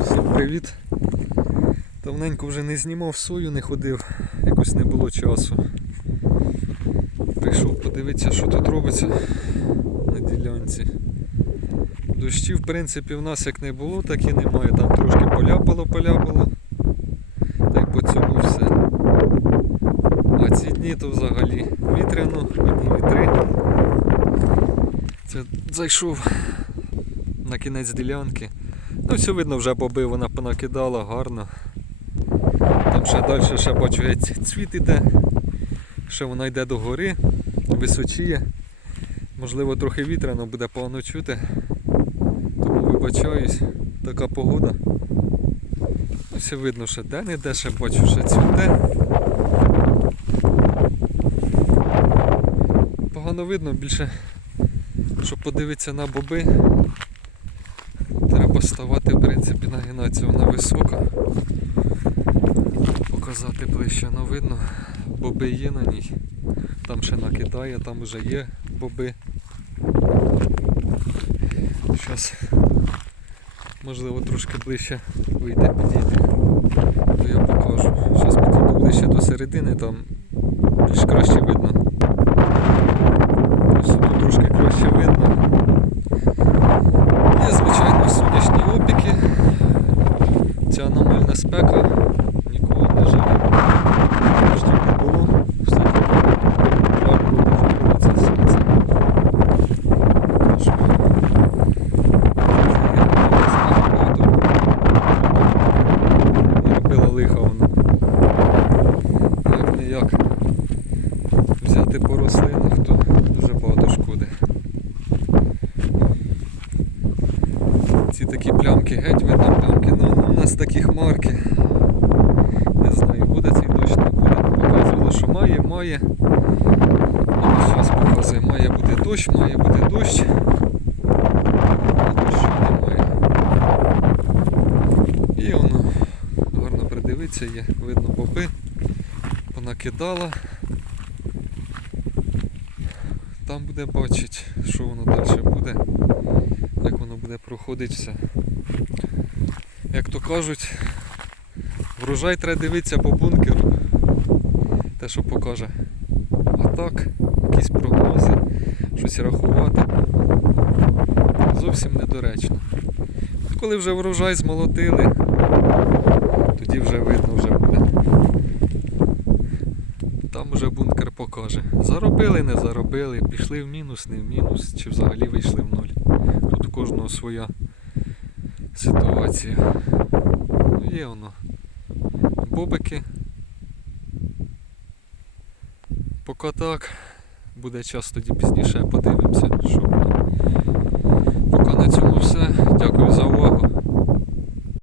Всім привіт. Давненько вже не знімав сою, не ходив, якось не було часу. Прийшов подивитися, що тут робиться на ділянці. Дощів, в принципі, в нас як не було, так і немає. Там трошки поляпало, поляпало. Та й по цьому все. А ці дні то взагалі вітряно, одні вітри. Це зайшов на кінець ділянки. Ну, все видно, вже боби вона понакидала гарно. Там ще далі ще бачу геть цвіт іде. Ще вона йде до гори, височіє. Можливо, трохи вітряно буде погано чути. Тому вибачаюсь, така погода. Ну, все видно, що де не де, ще бачу, ще цвіте. Погано видно, більше, щоб подивитися на боби, Треба ставати, в принципі, на нагинатися вона висока. Показати ближче, ну видно, боби є на ній. Там ще накидає, там вже є боби. Зараз, можливо, трошки ближче вийде підійти, то я покажу. Зараз підійду ближче до середини, там більш краще видно. Ось тут трошки краще видно. Є, звичайно, сонячні опіки. Ця аномальна спека нікого не живе. Дощів не все треба було дуже лиха вона. Як не взяти по рослинах, то дуже багато шкоди. Ці такі плямки, геть видно плямки. Ну, ну, у нас такі хмарки. Не знаю, буде цей дощ, не буде. Показувало, що має, має. Ну, зараз показує, має бути дощ, має бути дощ. І воно гарно придивиться, є, видно боби. Понакидала. Там буде бачить, що воно далі буде буде проходити все. Як то кажуть, врожай треба дивитися по бункеру. Те, що покаже. А так, якісь прогнози, щось рахувати. Зовсім недоречно. Коли вже врожай змолотили, тоді вже видно вже буде. Там вже бункер покаже. Заробили, не заробили, пішли в мінус, не в мінус, чи взагалі вийшли в нуль. Кожного своя ситуація. Ну, Є воно. Бобики. Поки так. Буде час тоді пізніше подивимося, що. Поки на цьому все. Дякую за увагу.